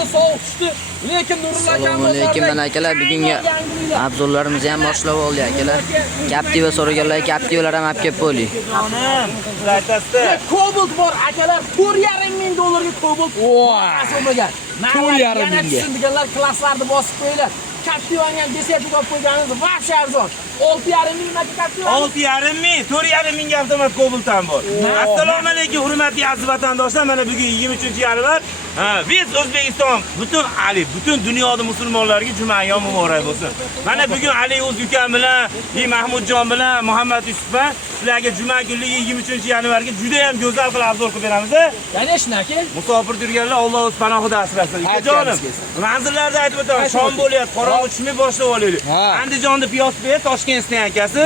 bo'ldi, sovuq tushdi. Lekin Nurullo aka Assalomu alaykum akalar. Bugungi obzorlarimizni ham boshlab oldik akalar. Captiva so'raganlar, Captivalar ham olib kelib bo'ling. Cobalt bor akalar, 4,5 ming dollarga Cobalt. Asılmagan. 4,5 mingga. Deganlar klasslarni bosib qo'yinglar. Captivani ham desert qo'yib qo'yganingiz vaqti arzon. 6,5 ming maka Captiva. 6,5 ming, 4,5 ming avtomat Cobalt ham bor. Assalomu alaykum hurmatli aziz vatandoshlar. Mana bugun 23-yanvar. Biz O'zbekiston butun dunyoda musulmonlarga juma ayyom muborak bo'lsin. Mana bugun Ali o'z ukam bilan, Mahmudjon bilan, Muhammad Yusufga sizlarga juma kunligi 23-yanvarga juda ham go'zal qilib obzor qilib beramiz. Конечно, aka. Musofir yurganlar Alloh o'z panohida asrasin. Ukajonim, manzillarda aytib o'taman, shom bo'lyapti, qorong'i tushmay boshlab olaylik. Andijonda Piyosbek, Toshkentdan akasi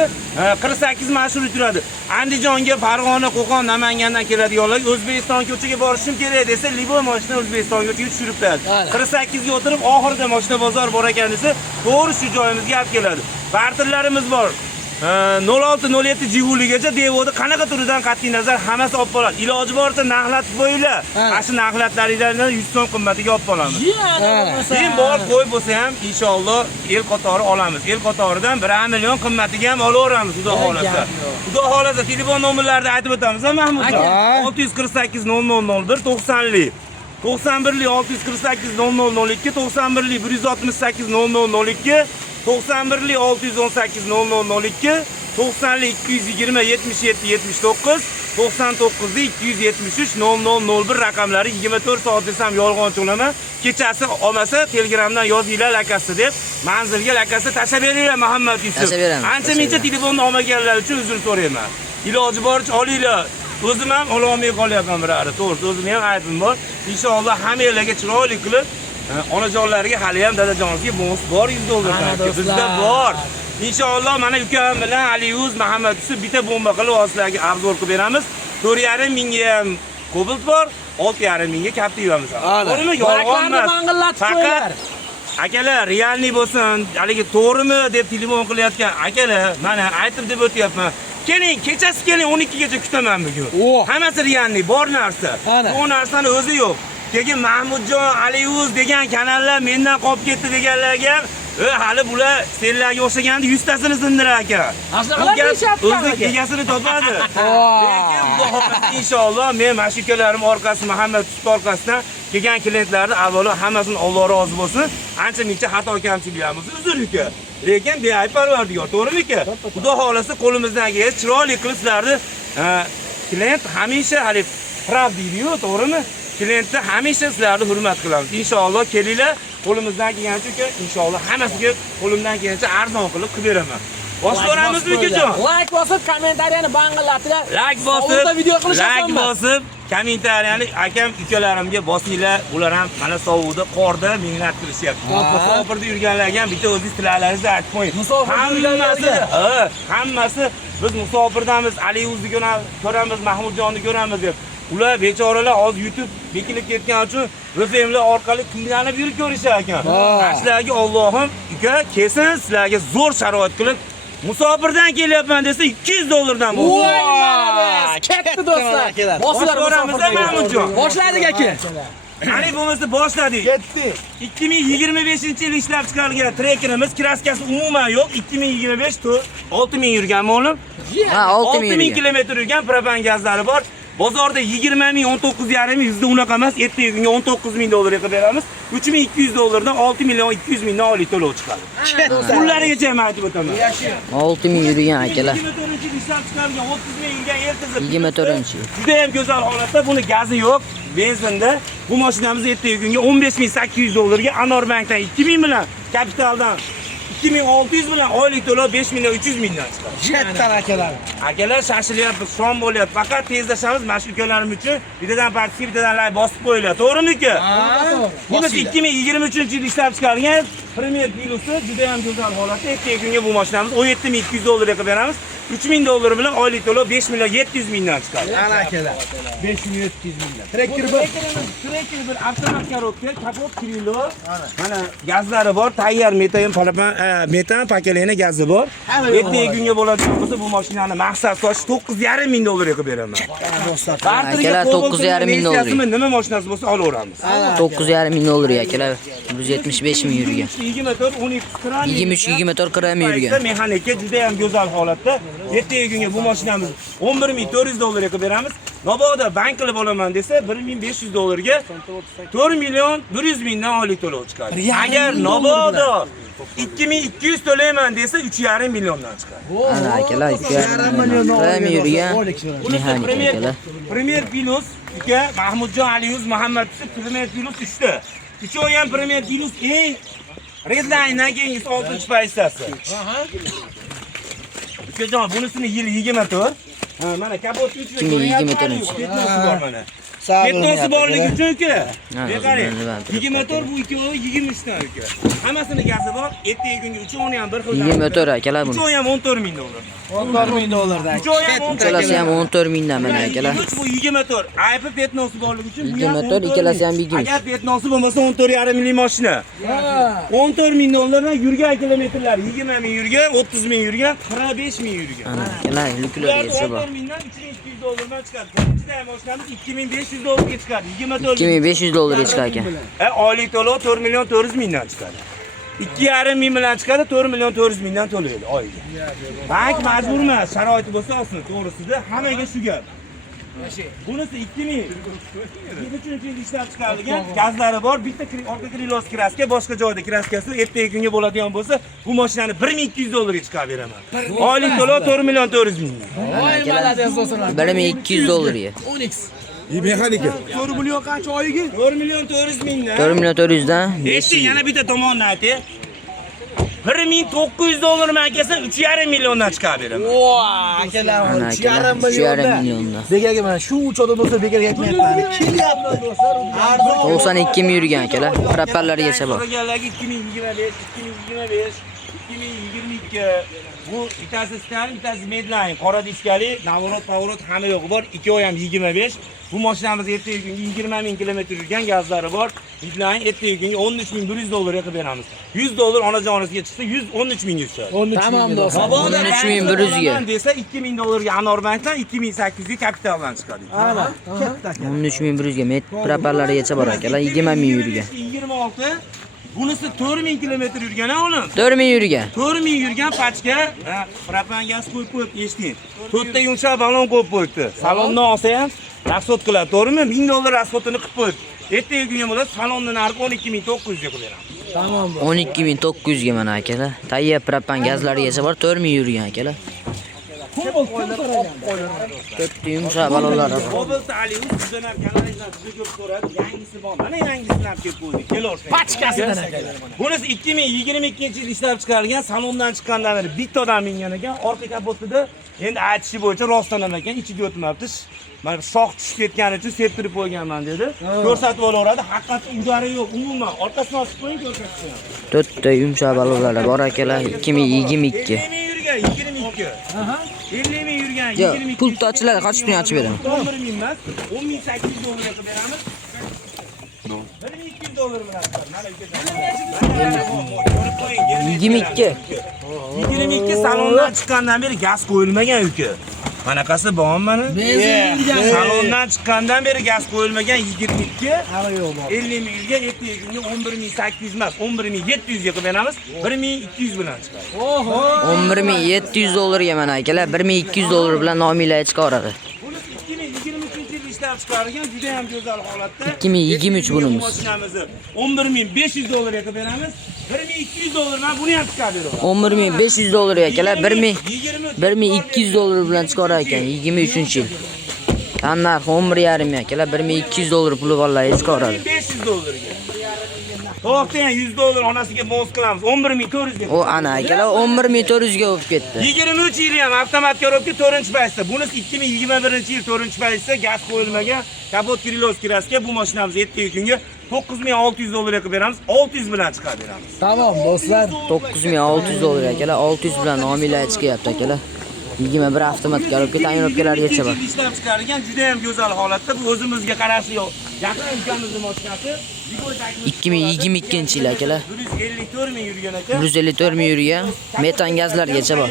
48 marshrut yuradi. Andijonga Farg'ona, Qo'qon, Namangandan keladiganlar O'zbekiston ko'chaga borishim kerak desa, libo mashina O'zbekistonga tushirib beradi. 48 ga o'tirib, oxirida mashina bozor bor ekan desa, to'g'ri shu joyimizga olib keladi. Bartillarimiz bor. 06-07 Jiguligacha devoda qanaqa turidan qat'iy nazar hammasi olib qoladi. Iloji boricha narxlatib qo'yinglar. Mana shu narxlatlaringizdan 100 so'm qimmatiga olib qolamiz. Keyin bor qo'y bo'lsa ham inshaalloh el qatori olamiz. El qatoridan 1 million qimmatiga ham olaveramiz, xudo xolasa. Xudo xolasa telefon nomerlarini aytib o'tamiz, Mahmudjon. 648 0001 90lik 91lik 648 0002 91lik 168 0002 91lik 618 0002 90lik 220 77 79 99lik 273 0001 raqamlari 24 soat desam yolg'onchi o'laman. Kechasi olmasa Telegramdan yozinglar lakasi deb manzilga lakasi tashlab beringlar Muhammad Yusuf. Ancha-muncha telefonni olmaganlar uchun uzr so'rayman. Iloji boricha olinglar. O'zim ham ololmay qolyapman birari. To'g'ri, o'zim ham aytdim bor. Inshaalloh hammalarga chiroyli qilib onajonlarga hali ham dadajoningizga bonus bor 100 dollardan. Bizda bor. Inshaalloh mana ukam bilan Aliyuz Muhammad Yusuf bitta bomba qilib sizlarga obzor qilib beramiz. 4,5 mingga ham Cobalt bor, 6,5 mingga Captivamiz bor. To'g'rimi? Yolg'on emas. Faqat akalar realniy bo'lsin, haligi to'g'rimi deb telefon qilayotgan akalar, mana aytib deb o'tyapman. Keling, kechasi keling 12 gacha kutaman bugun. Hammasi realniy, bor narsa. Bu narsani o'zi yo'q. Keyin Mahmudjon, Aliyuz degan kanallar mendan qolib ketdi deganlarga hali bular senlarga o'xshaganda 100 tasini sindirar ekan. O'zi egasini topadi. Lekin bu holat inshaalloh men mashikalarim orqasida Muhammad Yusuf orqasidan kelgan klientlarni avvalo hammasini Alloh rozi bo'lsin. Ancha-muncha xato kamchiliklarimiz uzr uka. Lekin beayb parvardigor, to'g'rimi uka? Xudo xolasa qo'limizdan kelsa chiroyli qilib sizlarni klient hamisha hali prav deydi-yu, to'g'rimi? Klientni hamisha sizlarni hurmat qilamiz. Inshaalloh kelinglar, qo'limizdan kelgancha uka, inshaalloh hammasiga qo'limdan kelgancha arzon qilib beraman. Boshqaramizmi ukajon? Like bosib, kommentariyani bang'illatlar. Like bosib, kommentariyani akam ukalarimga bosinglar. Ular ham mana sovuqda, qorda mehnat qilishyapti. Musofirda yurganlarga ham bitta o'zingiz tilaklaringizni aytib qo'ying. Hammasi biz musofirdamiz, Aliyuzni ko'ramiz, Mahmudjonni ko'ramiz deb. Ular bechoralar hozir YouTube bekilib ketgan uchun RFMlar orqali tinglanib yurib ko'rishar ekan. Sizlarga Allohim uka kelsin, sizlarga zo'r sharoit qilib musofirdan kelyapman desa 200 dollardan bo'lsin. Voy, katta do'stlar. Boshlarimiz Mahmudjon. Boshladik aka. Ani bo'lmasa boshladik. Ketdi. 2025-yil ishlab chiqarilgan trekerimiz kraskasi umuman yo'q. 2025 6000 yurgan o'g'lim. Ha, 6000 kilometr yurgan propan gazlari bor. Bozorda 20 ming, 19,5 ming, yuzda unaqa emas. Ertaga kunga 19 ming dollar qilib beramiz. 3200 dollardan 6 million 200 mingdan oylik to'lov chiqadi. Pullarigacha ham aytib o'taman. 6 ming yurgan akalar. 24-yil ishlab chiqarilgan 30 ming yurgan Ertizim. 24-yil. Juda ham go'zal holatda, buni gazi yo'q, benzinda. Bu mashinamiz ertaga kunga 15800 dollarga Anorbankdan 2000 bilan, kapitaldan 2600 bilan oylik to'lov 5 million 300 mingdan chiqadi. Chetdan akalar. Akalar shashilyapmiz, shom bo'lyapti. Faqat tezlashamiz, mashukalarim uchun bittadan partiya, bittadan lay bosib qo'yinglar. To'g'rimi uka? Buni 2023-yil ishlab chiqarilgan Premier Pilusi juda ham go'zal holatda. Ertaga kunga bu mashinamiz 17200 dollarga qilib beramiz. 3000 dollar bilan oylik to'lov 5 million 700 mingdan chiqadi. Ana akalar. 5 million 700 mingdan. Trekker bir avtomat korobka, kapot krilo. Mana gazlari bor, tayyor metayin palapan metan pakeleni gazi bor. Ertaga kunga bo'ladigan bo'lsa bu mashinani maqsad soch 9,5 ming dollarga qilib beraman. Akalar 9,5 ming dollar. Nima mashinasi bo'lsa olaveramiz. 9,5 ming dollar akalar. 175 ming yurgan. 24 12 kran. 23-24 kran yurgan. Mexanika juda ham go'zal holatda. Ertaga kunga bu mashinamiz 11,400 dollarga qilib beramiz. Mabodo bank qilib olaman desa 1,500 dollarga 4,100,000 mingdan oylik to'lov chiqadi. Agar mabodo 2,200 to'layman desa 3,5 milliondan chiqadi. Ana akalar 3,5 million yurgan mexanika akalar. Premier Plus aka Mahmudjon Aliyuz Muhammad Premier Plus 3 ta. Uchoq ham Premier Plus eng redline'dan keyingi 6-chi pozitsiyasi. Ukajon bunisini yil 24. Mana kapot 3 bor mana. Petnosi borligi uchun uka. Qarang. 24 bu ikkovi 20 dan uka. Hammasini gazi bor. Ertaga kunga uchovini ham bir xil. 24 akalar buni. Uchovi ham 14 ming dollar. 14 ming dollardan. Uchovi ham 14 Ikkalasi ham 14 mingdan mana akalar. Bu 24. Aybi petnosi borligi uchun bu 24, ikkalasi ham 20. Agar petnosi bo'lmasa 14,5 ming mashina. 14 ming dollardan yurgan kilometrlar 20 ming yurgan, 30 ming yurgan, 45 ming yurgan. Ana akalar luklar yesa bor. 14 mingdan 3200 dollardan chiqadi. Bitta mashinamiz 2500 dollarga chiqadi. 24 2500 dollarga chiqar ekan. Oylik to'lov 4 million 400 mingdan chiqadi. 2,5 ming bilan chiqadi, 4 million 400 mingdan to'laydi oyiga. Bank majbur emas, sharoiti bo'lsa olsin, to'g'risida hammaga shu gap. Bunisi 2023 yil ishlab chiqarilgan, gazlari bor, bitta orqa krilos kraska, boshqa joyda kraskasi ertaga kunga bo'ladigan bo'lsa, bu mashinani 1,200 dollarga chiqarib beraman. Oylik to'lov 4 million 400 ming. Voy malades do'stlar. 1200 dollarga. 10x. Mexanika. 4 million qancha oyiga? 4 million 400 mingdan. 4 million 400 dan. Eski yana bitta tomonini aytay. 1900 dollar kelsa 3,5 milliondan chiqarib beraman. Voy, akalar, Ana 3,5 3,5 milliondan. Begaga mana shu uchoqda bo'lsa begaga aytmayapman. Kelyapti do'stlar. Arzon. 92 ming yurgan akalar. Propellaryagacha bor. So'raganlarga 2025, 2025, 2022. Bu bittasi Stan, bittasi Medline, qora diskali, navorot, pavorot hamma yo'qi bor. Ikkovi ham 25. Bu mashinamiz ertaga kunga 20 ming kilometr yurgan, gazlari bor. Medline ertaga kunga 13,100 dollarga qilib beramiz. 100 dollar onajonisiga chiqsa 113 mingga tushadi. Tamam do'stlar. 13,100 ga. desa 2000 dollarga Anorbankdan 2800 ga kapitaldan chiqadi. Ana, katta. 13,100 ga met propellaryagacha bor akalar. 20 ming yurgan. 26. Bunisi 4000 kilometr yurgan olim. 4 ming yurgan. 4000 yurgan pachka, propan gaz qo'yib qo'yibdi, eshiting. 4 ta yumshoq ballon qo'yib qo'yibdi. Salondan olsa ham rasxod qiladi, to'g'rimi? 1000 dollar rasxodini qilib qo'yibdi. Ertaga kunga bo'lsa salondan narxi 12900 ga qilib beramiz. Tamam. 12900 ga mana akalar. Tayyor propan gazlarigacha bor, 4 ming yurgan akalar. Katta yumshoq ballonlar bor. Cobalt Alius bizdan ham kanalingizdan juda ko'p so'radi. Yangisi bor. Mana yangisini olib kelib qo'ydik. Kelosh. Pachkasidan akalar. Bunisi 2022-yil ishlab chiqarilgan, salondan chiqqandan beri bitta odam mingan ekan. Orqa kapotida endi aytishi bo'yicha rostdan ekan, ichiga o'tmabdi. Mana shoh tushib ketgani uchun septirib qo'yganman dedi. Ko'rsatib olaveradi. Haqiqatda udari yo'q. Umuman orqasini ochib qo'ying ko'rsatsin. 4 ta yumshoq ballonlar bor akalar. 2022. 50 ming yurgan 22. Aha. 50 ming yurgan 22. Pul ochiladi, qochib ochib beraman. 11 ming emas, 10800 dollarga qilib beramiz. 1200 dollar bilan chiqadi. 22. 22 salondan chiqqandan beri gaz qo'yilmagan uka. Manaqasi bormi mana? Salondan chiqqandan beri gaz qo'yilmagan 22. 50 mingga ertaga kunga 11800 emas, 11700 ga qilib beramiz. 1200 bilan chiqadi. Oho. 11700 dollarga mana akalar. 1200 dollar bilan nomiylarga chiqaradi. 2023-yil ishlab chiqarilgan juda ham go'zal holatda. 2023 bunimiz. Mashinamizni 11500 dollarga qilib beramiz. 1200 dollardan buni ham chiqarib beraman. 11500 dollarga akalar. 1200 dollar bilan chiqarar ekan 23-yil. Tan narxi 11,5 ming akalar. 1200 dollar puli vallahi chiqaradi. 1500 dollarga. To'g'ri, 100 dollar onasiga bonus qilamiz. 11400 ga. O ana akalar 11400 ga o'tib ketdi. 23 yil ham avtomat korobka 4-paytda. Bunisi 2021-yil 4-paytda gaz qo'yilmagan kapot krilos kraska. Bu mashinamiz ertaga kunga 9600 dollarga qilib beramiz. 600 bilan chiqarib beramiz. Tamam do'stlar. 9600 dollar akalar. 600 bilan nomiylarga chiqyapti akalar. 21 avtomat korobka tonirovkalargacha bor. Ishlab chiqarilgan juda ham go'zal holatda. Bu o'zimizga qarashli yaqin imkonimizning mashinasi. 2022 yil akalar. 154 ming yurgan aka. 154 ming yurgan. Metan gazlargacha bor.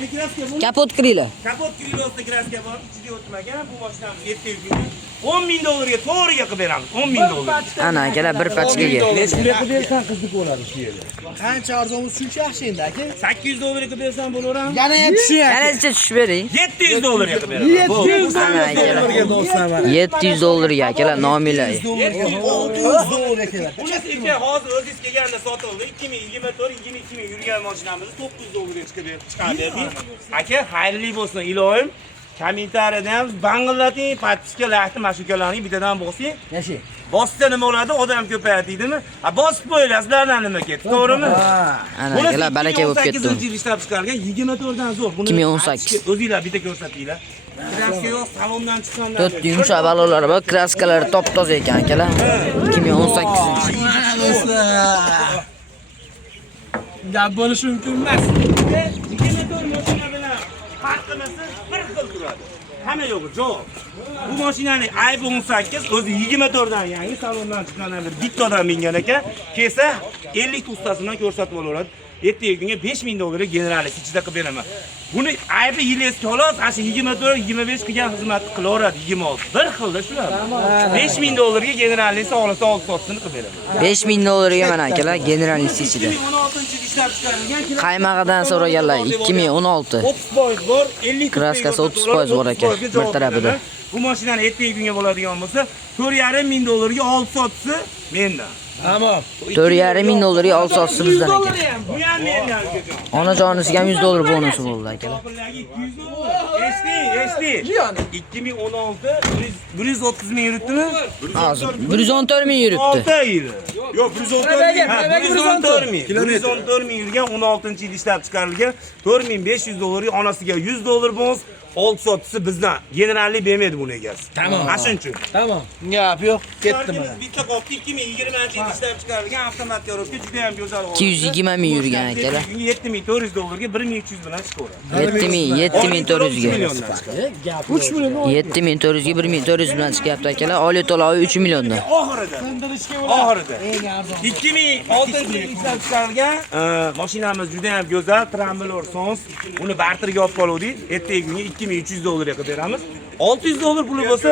Kapot krila. Kapot krilosda kraska bor, ichiga o'tmagan. Bu mashinamiz 7 yurgan. 10 ming dollarga to'g'riga qilib beramiz. 10 ming dollar. Ana akalar bir pachkaga. Necha pulga qilib bersan qiziq bo'ladi shu yerda. Qancha arzon shuncha yaxshi endi aka. 800 dollarga qilib bersan bo'laveradi. Yana ham tushunyapti. Qancha tushib bering? 700 dollarga qilib beraman. 700 Ana akalar. dollarga do'stlar. 700 dollarga akalar nomila. 600 dollarga kelar. Bunisi aka hozir o'zingiz kelganda sotildi. 2024-22 ming yurgan mashinamizni 900 dollarga chiqardik. Aka, xayrli bo'lsin ilohim. Kommentariyada ham bang'illating, patishga lahti mashukalarning bittadan bosing. Yashi. Bosda nima bo'ladi? Odam ko'payadi deydimi? Bosib qo'yinglar, sizlardan nima ketdi, to'g'rimi? Ana akalar baraka bo'lib ketdi. 2018-yil ishlab chiqargan 24 dan zo'r. Buni 2018. o'zinglar bitta ko'rsatinglar. Kraska yo'q, salondan chiqqandan. 4 yumshoq balonlar bor, kraskalari top-toza ekan akalar. 2018. Mana do'stlar. Gap bo'lishi mumkin emas. 24 mashina bilan farqimizsiz bir xil turadi. Hamma yo'q, javob. Bu mashinaning aybi 18, o'zi 24 dan yangi salondan chiqqandan beri bitta odam mingan ekan. Kelsa 50 ustasini ko'rsatib olaveradi. Ertaga kunga 5000 dollarga generalist ichida qilib beraman. Buni aybi yil eski xolos, ana 24, 25 qilgan xizmatni qilaveradi 26. Bir xilda shular. 5000 dollarga generalist xohlasa olib sotsini qilib beraman. 5000 dollarga mana akalar generalist ichida. 2016-yil ishlab chiqarilgan Qaymag'idan so'raganlar 2016. 30% bor, 50 Kraskasi 30% bor ekan bir tarafida. Bu mashinani ertaga kunga bo'ladigan bo'lsa, 4,5 ming dollarga olib sotsa mendan. Tamam. 4,5 ming dollarga olib sotsa bizdan ekan. Bu ham mendan akajon. Onajonisiga ham 100 dollar bonusi bo'ldi akalar. Eshti. 2016 130 ming yuribdimi? Hozir 114 ming yuribdi. 6 yil. Yo'q, 114 ming. 114 ming yurgan 16-yil ishlab chiqarilgan 4500 dollarga onasiga 100 dollar bonus olib sotsa bizdan generallik bermaydi buni egasi. Tamam. Shuning uchun. Tamam. Gap yo'q, ketdi mana. Bitta qopni 2020-yil ishlab chiqarilgan avtomat korobka juda ham go'zal. 220 ming yurgan akalar. 7400 dollarga 1300 bilan chiqaveradi. 7400 ga. 3 million. 7400 ga 1400 bilan chiqyapti akalar. Oliy to'lovi 3 milliondan. Oxirida. Eng arzon. 2006-yil ishlab chiqarilgan mashinamiz juda ham go'zal, Trambler Sons. Uni barterga olib qoldik. Ertaga kunga 2300 dollarga qilib beramiz. 600 dollar puli bo'lsa,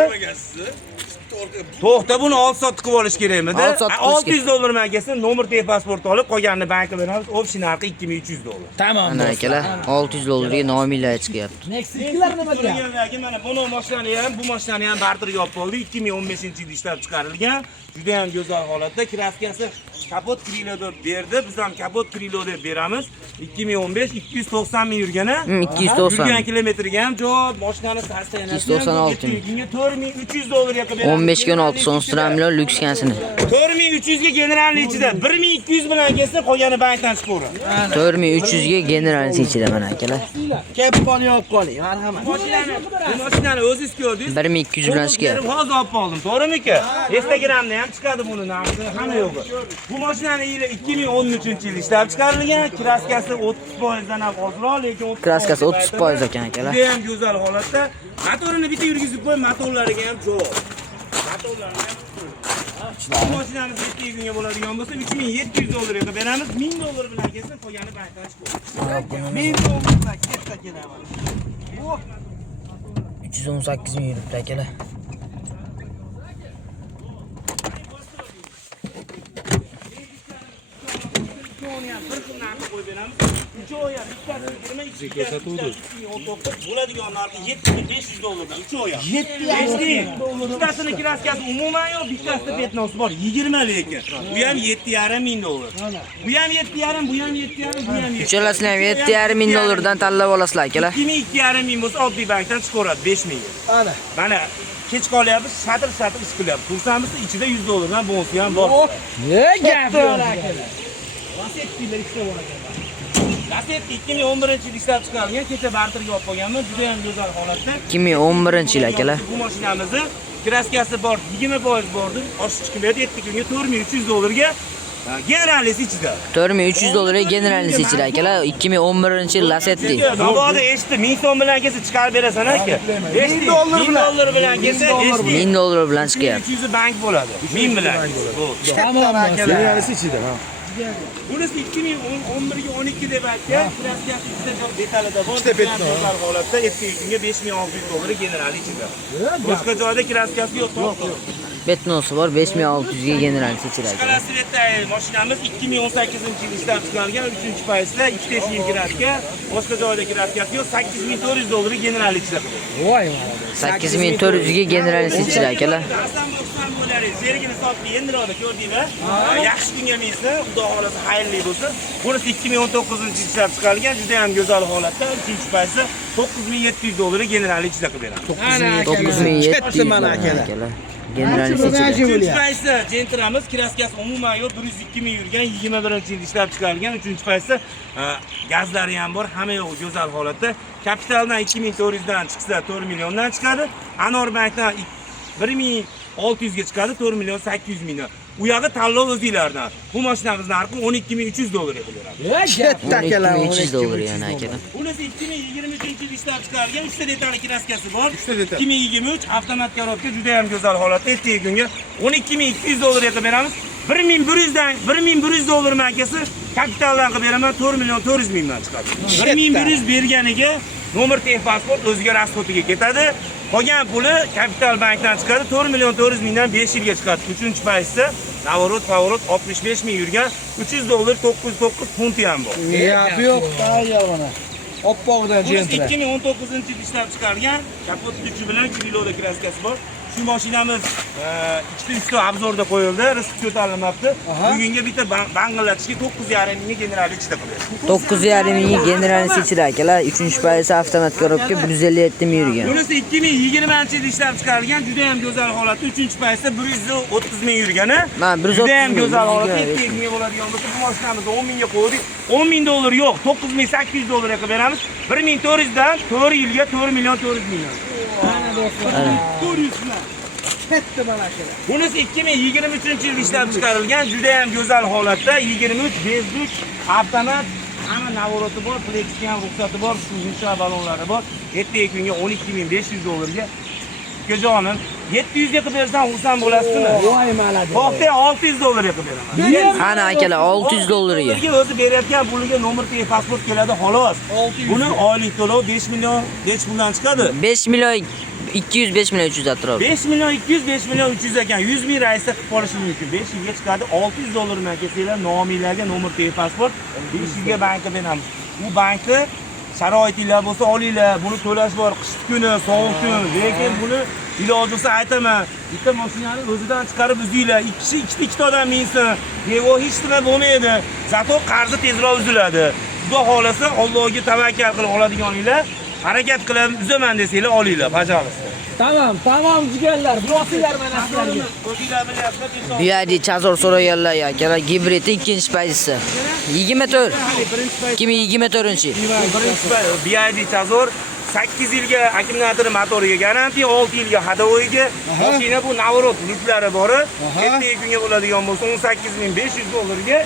to'xta buni olib sotib qilib olish kerakmidi? 600 dollar menga nomer pasport olib, qolganini bankka beramiz. Option narxi 2300 dollar. Tamam. Ana akalar 600 dollarga nomila chiqyapti. Next'lar nima deyapti? Turgandagi mana bu mashinani ham, bu mashinani ham barterga olib qoldik. 2015-yil ishlab chiqarilgan. Juda ham go'zal holatda. Kraskasi kapot krilo deb berdi. Biz ham kapot krilo deb beramiz. 2015 290 ming yurgana. 290. Yurgan kilometrga ham javob, mashinani sostoyanasi 296 ming. 4300 dollarga qilib beramiz. 15 ga 16 so'm Stramler lyuks kansini. 4300 ga generalni ichida 1200 bilan kelsa, qolgani bankdan chiqaveradi. 4300 ga generalni ichida mana akalar. Keponi olib qoling, marhamat. Bu mashinani o'zingiz ko'rdingiz. 1200 bilan chiqyapti. Hozir olib qoldim, to'g'rimi aka? Instagramda ham chiqadi buni narxi, hamma yo'qi. Bu mashinani yili 2013-yil ishlab chiqarilgan, kraskasi 30% dan ham ozroq, lekin Kraskasi 30% ekan akalar. juda ham go'zal holatda. Motorini bitta yurgizib qo'y, motorlariga ham javob. Motorlarini ham bu mashinamiz ertaga kunga bo'ladigan bo'lsa 3700 dollarga beramiz. 1000 dollar bilan kelsa, qolgani bankdan chiqadi. 1000 dollar bilan ketsa kelaman. 318 ming yuribdi akalar. Bo'ladigan narxi 7500 dollardan 3 oy. 7500 bittasini kraskasi umuman yo'q, bittasida petnosi bor 20 lekin. Bu ham 7,5 ming dollar. Bu ham 7,5, bu ham 7,5, bu ham 7,5. Uchalasini ham 7,5 ming dollardan tanlab olasizlar akalar. 2,5 ming bo'lsa oddiy bankdan chiqaveradi 5 ming. Ana. Mana kech qolyapmiz, shatr ish qilyapmiz. Tursamiz ichida 100 dollardan bonusi ham bor. Gap yo'q akalar. Lasetti ikkita bor ekan. Lasetti 2011-yil ishlab chiqarilgan, kecha barterga olib qo'yganmiz. Juda ham go'zal holatda. 2011-yil akalar. Bu mashinamizni kraskasi bor, 20% bordi. Oshib chiqib berdi, 7 kunga 4300 dollarga Generalisi ichida. 4300 dollarga generalisi ichida akalar. 2011-yil Lacetti. Mabodo eshitdi, 1000 so'm bilan kelsa chiqarib berasan aka. 1000 dollar bilan kelsa eshitdi. 1000 dollar bilan chiqyapti. 300 bank bo'ladi. 1000 bilan. Tamam akalar. Generalisi ichida. Bunisi 2011ga 12 deb aytgan. Kraskasi ichida detalida bor. Ikkita betno. Holatda eski kunga 5600 dollar general ichida. Boshqa joyda kraskasi yo'q. Betnosi bor 5600 ga generalisi ichida akalar. Klassivetta mashinamiz 2018-yil ishlab chiqarilgan 3-faizda 2 teshik kraska. Boshqa joyda kraskasi yo'q. 8400 dollar general ichida. Voy. 8400 ga generalisi ichida akalar. Zerigini sotdi, endiroqda ko'rdinglar. Yaxshi kunga minsa, xudo xolasa xayrli bo'lsin. Bunisi 2019-yil ishlab chiqarilgan, juda ham go'zal holatda, 3-faizda 9700 dollar general ichida qilib beramiz. 9700 mana akalar. Generalisi ichida. 3-faizda Gentramiz kraskasi umuman yo'q, 102 ming yurgan, 21-yil ishlab chiqarilgan, 3-faizda gazlari ham bor, hamma yo'q go'zal holatda. Kapitaldan 2400 dan chiqsa 4 milliondan chiqadi. Anorbankdan 1600 ga chiqadi, 4 million 800 ming. U yog'i tanlov o'zingizlardan. Bu mashinamizning narxi 12300 dollarga qo'yiladi. Katta akalar. 12300 dollar yana akalar. Bunisi 2023-yil ishlab chiqarilgan 3 ta detali kraskasi bor. 2023 avtomat korobka juda ham go'zal holatda. Ertaga kunga 12200 dollarga qilib beramiz. 1100 dollar markasi kapitaldan qilib beraman, 4 million 400 mingdan chiqadi. 1100 berganiga nomer pasport o'ziga rasxotiga ketadi. Qolgan puli kapital bankdan chiqadi, 4 million 400 mingdan 5 yilga chiqadi. 3-faizda navorot 65 ming yurgan 300 dollar 909 funti ham bor. Yo'q, tayyor mana. Oppoqdan Gentra. 2019-yil ishlab chiqarilgan, kapot kuchi bilan kiloda kraskasi bor. Shu mashinamiz ikkita usta obzorda qo'yildi, rizq ko'tarilmabdi. Bugunga bitta banglatishga 9,5 mingga general ichida qo'yildi. 9,5 ming generalisi ichida akalar. 3-fayiz avtomat korobka 157 ming yurgan. Bunisi 2020-yil ishlab chiqarilgan, juda ham go'zal holatda, 3-faizda 130 ming yurgani. Juda ham go'zal holatda, teknika bo'ladigan bo'lsa, bu mashinamizni 10 mingga qo'ydik. 10 ming dollar yo'q, 9800 dollarga qilib beramiz. 1400 dan 4 yilga 4 million 400 ming. Mana do'stlar. 400 bilan. Katta mana akalar. Bunisi 2023-yil ishlab chiqarilgan, juda ham go'zal holatda, 23 bezlik avtomat, hamma navoroti bor, plexi ham ruxsati bor, shu yumshoq balonlari bor. Ertaga kunga 12500 dollarga. Ukajonim, 700 ga qilib bersam xursand bo'lasizmi? Voy maladi. Xo'p, 600 dollarga qilib beraman. Ana akalar 600 dollarga. O'zi berayotgan puliga nomer pasport keladi, xolos. Buni oylik to'lov 5 million hech puldan chiqadi. 5 million 200 5 million 300 atrof. 5 million 200 5 million 300 ekan 100 ming raisda qilib qolishi mumkin. 5 yilga chiqadi 600 dollar bilan kelsanglar nominglarga nomer pasport 5 yilga bankka beramiz. Bu bankni sharoitinglar bo'lsa olinglar. Buni to'lash bor, qish kuni, sovuq kun, lekin buni iloji bo'lsa aytaman, bitta mashinani o'zidan chiqarib uzinglar. Ikkita odam minsin. Devo hech nima bo'lmaydi. Zato qarzi tezroq uziladi. Xudo xolasa Allohga tavakkal qilib oladiganglar, harakat qilib uzaman desanglar olinglar, bajarasiz. Tamam jigarlar. Bosinglar mana sizlarga. O'zinglar bilasizlar. BYD Chazor so'raganlar akalar, gibridi 2-faizsi. 24. 2024-yil. BYD Chazor 8 yilga akkumulyator motoriga garantiya, 6 yilga hadovoyiga. Mashina bu navorot litlari bor. Ertaga kunga bo'ladigan bo'lsa 18500 dollarga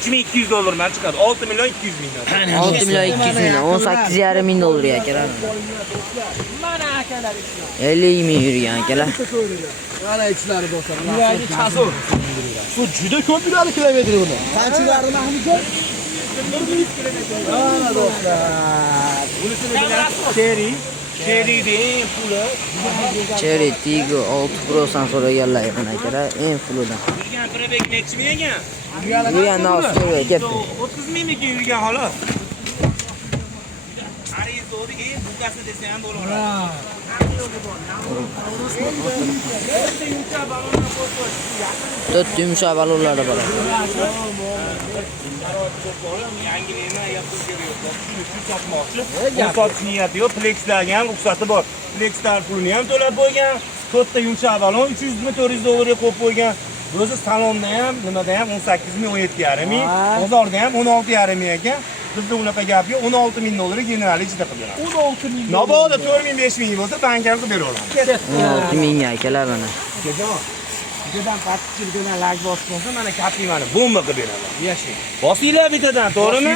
2200 dollardan chiqadi. 6 million 200 mingdan. 6 million 200 ming, 18,5 ming dollarga akalar. Mana akalar. 50 ming yurgan akalar. Mana ichlari do'stlar. Yuragi chazor. Shu juda ko'p yuradi kilometr buni. Qanchalarni mahmudjon? 100 kilometr. Mana do'stlar. Bunisini bilan Cherry'ning puli. Cherry Tiggo 6 Pro'dan so'raganlar mana akalar, eng pulidan. Yurgan probek nechi ming ekan? Yurgan narxi ketdi. 30 mingga yurgan xolos. Ariz o'rniga bukasi desa ham bo'laveradi. To'rt yumshoq balonlari bor. Yangi nima yapib kerak? Shuni sotmoqchi. Bu sotish niyati yo'q. Plexlarga ham ruxsati bor. Plexlar pulini ham to'lab qo'ygan. To'rtta yumshoq balon 300 ming 400 dollarga qo'yib qo'ygan. O'zi salonda ham, nimada ham 18 ming 17,5 ming, bozorda ham 16,5 ming ekan. Bizda unaqa gap yo'q. 16 ming dollar general ichida qilib beramiz. 16 ming. Naboda 4 ming 5 ming bo'lsa bankka qilib beraveramiz. 16 ming akalar mana. Bittadan pastga bittadan lag bosib olsa, mana Captiva'ni bomba qilib beraman. Yashang. Bosinglar bittadan, to'g'rimi?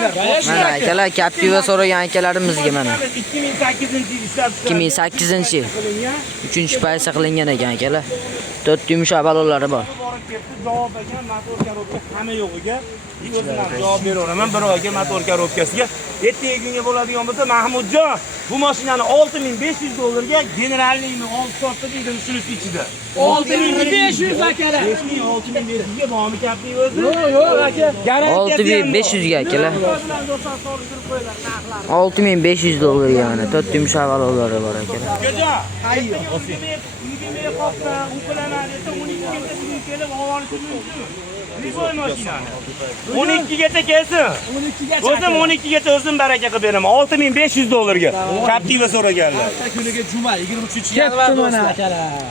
Mana akalar Captiva so'ragan akalarimizga mana 2008-yil ishlab 2008-yil 3-paysa qilingan ekan akalar. 4 yumshoq balonlari bor. Javob ekan motor korobka hamma yo'g'iga o'zim ham javob beraveraman. Bir oyga motor korobkasiga. Ertaga kunga bo'ladigan bo'lsa, Mahmudjon, bu mashinani $6500 generalniymi 6 soatda dedim shunisi ichida. 6500 akalar. 6500 ga bormi Captiva o'zi? Yo'q aka. Garantiya 6500 ga akalar. 6500 dollar yani. 4 yumshoq balonlari bor akalar. Akajon, hayyo. Uyga qopsa, u qilaman desa 12 gacha bugun kelib olishim mumkinmi? Liboy mashinani. 12 gacha kelsin. 12 gacha. O'zim 12 gacha o'zim baraka qilib beraman. $6500 ga. Captiva so'raganlar. Kuniga juma 23 yanvar do'stlar.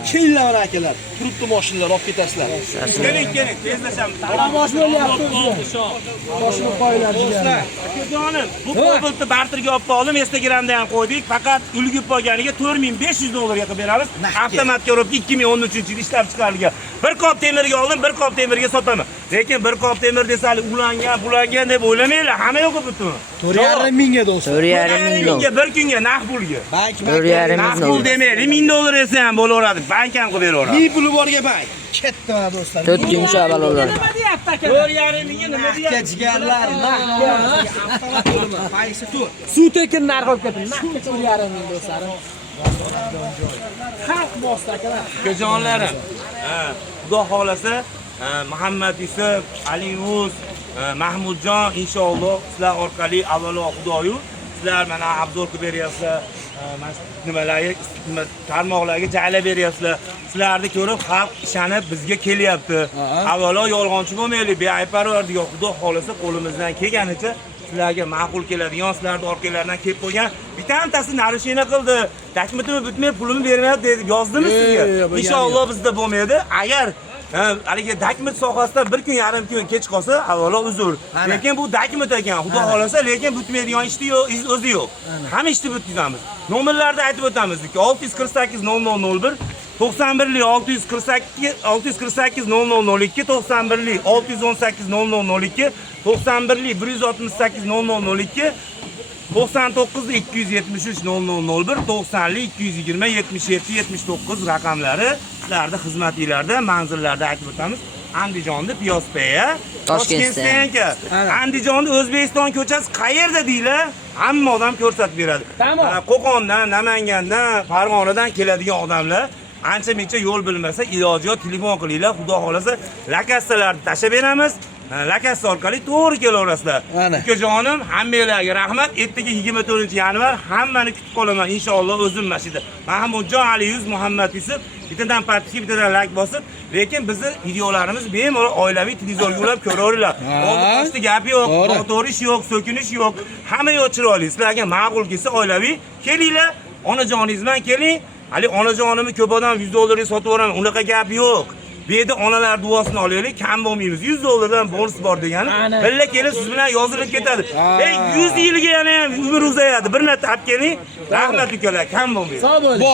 Kelinglar akalar. Turibdi mashinalar olib ketasizlar. Keling, tezlashamiz. Taramosh bo'lyapti o'zi. Boshini qo'ylar Do'stlar, akajonim, bu Cobalt'ni barterga olib qoldim, Instagramda ham qo'ydik. Faqat ulgib qolganiga $4500 ga qilib beramiz. Avtomat korobka 2013-yil ishlab chiqarilgan. Bir qop temirga oldim, bir qop temirga sotaman. Lekin bir qop temir desali ulangan deb o'ylamanglar. Hamma yo'q butun. 4,5 mingga do'stlar. 4,5 ming. Bir kunga naqd pulga. Bank 4,5 Naqd ming. pul demaylik, $1000 esa ham bo'laveradi. Bank ham qilib beraveradi. ming puli borga bank. Katta mana do'stlar. 4 yumshoq balonlar. nima deyapti aka? 4,5 mingga nima deyapti? Jigarlar, avtomat bo'limi. Qaysi tur? Suv tekin narx olib ketdim. Naqd 4,5 ming do'stlarim. Xalq bosti akalar. Akajonlarim. Xudo xolasa, Muhammad Yusuf, Ali Yunus, Mahmudjon inshaalloh sizlar orqali avvalo Xudoyu sizlar mana obzor qilib beryapsizlar. Mana nimalarga tarmoqlarga jaylab beryapsizlar. Sizlarni ko'rib xalq ishonib bizga kelyapti. Avvalo yolg'onchi bo'lmaylik, beayparvardiga Xudo xolasa qo'limizdan kelganicha sizlarga ma'qul keladigan, sizlarning orqanglardan kelib qo'ygan bittantasi narushina qildi. Dakmitimi bitmay pulini bermayapti deb yozdimi sizga? Inshaalloh bizda bo'lmaydi. Agar haligi dakmit sohasidan 1 kun yarim kun kech qolsa, avvalo uzr. Lekin bu dakmit ekan, Xudo xolasa, lekin bitmaydigan ishni o'zi yo'q. Hamma ishni bitkazamiz. Nomerlarni aytib o'tamiz. 648 0001 91 648 648 0002 91 618 0002 91 168 0002 99 273 0001 90 220 77 79 raqamlari sizlarning xizmatingizda, manzillarda aytib o'tamiz. Andijonda Piyosbaya, Toshkentda. Andijonda O'zbekiston ko'chasi qayerda deylar? Hamma odam ko'rsatib beradi. Qo'qondan, Namangandan, Farg'onadan keladigan odamlar ancha-muncha yo'l bilmasa, iloji yo'q, telefon qilinglar. Xudo xolasa, lokatsiyalarni tashab beramiz. Lokatsiya orqali to'g'ri kelaverasizlar. Ukajonim, hammanglarga rahmat. Ertaga 24-yanvar hammani kutib qolaman inshaalloh o'zim mashida. Mahmudjon, Ali Yuz, Muhammad Yusuf bittadan patishga bittadan like bosib, lekin bizni videolarimiz bemalol oilaviy televizorga ulab ko'raveringlar. Boshqa gap yo'q, noto'g'ri ish yo'q, so'kinish yo'q. Hamma yo'q chiroyli. Sizlarga ma'qul kelsa oilaviy kelinglar, onajoningiz bilan keling. Hali onajonimni ko'p odam $100 ga sotib yuboraman. Unaqa gap yo'q. Bu yerda onalar duosini olaylik, kam bo'lmaymiz. $100 dan bonus bor degani. Billa kelib siz bilan yozilib ketadi. 100 yilga yana ham umr uzayadi. Bir marta olib keling. Rahmat ukalar, kam bo'lmaydi.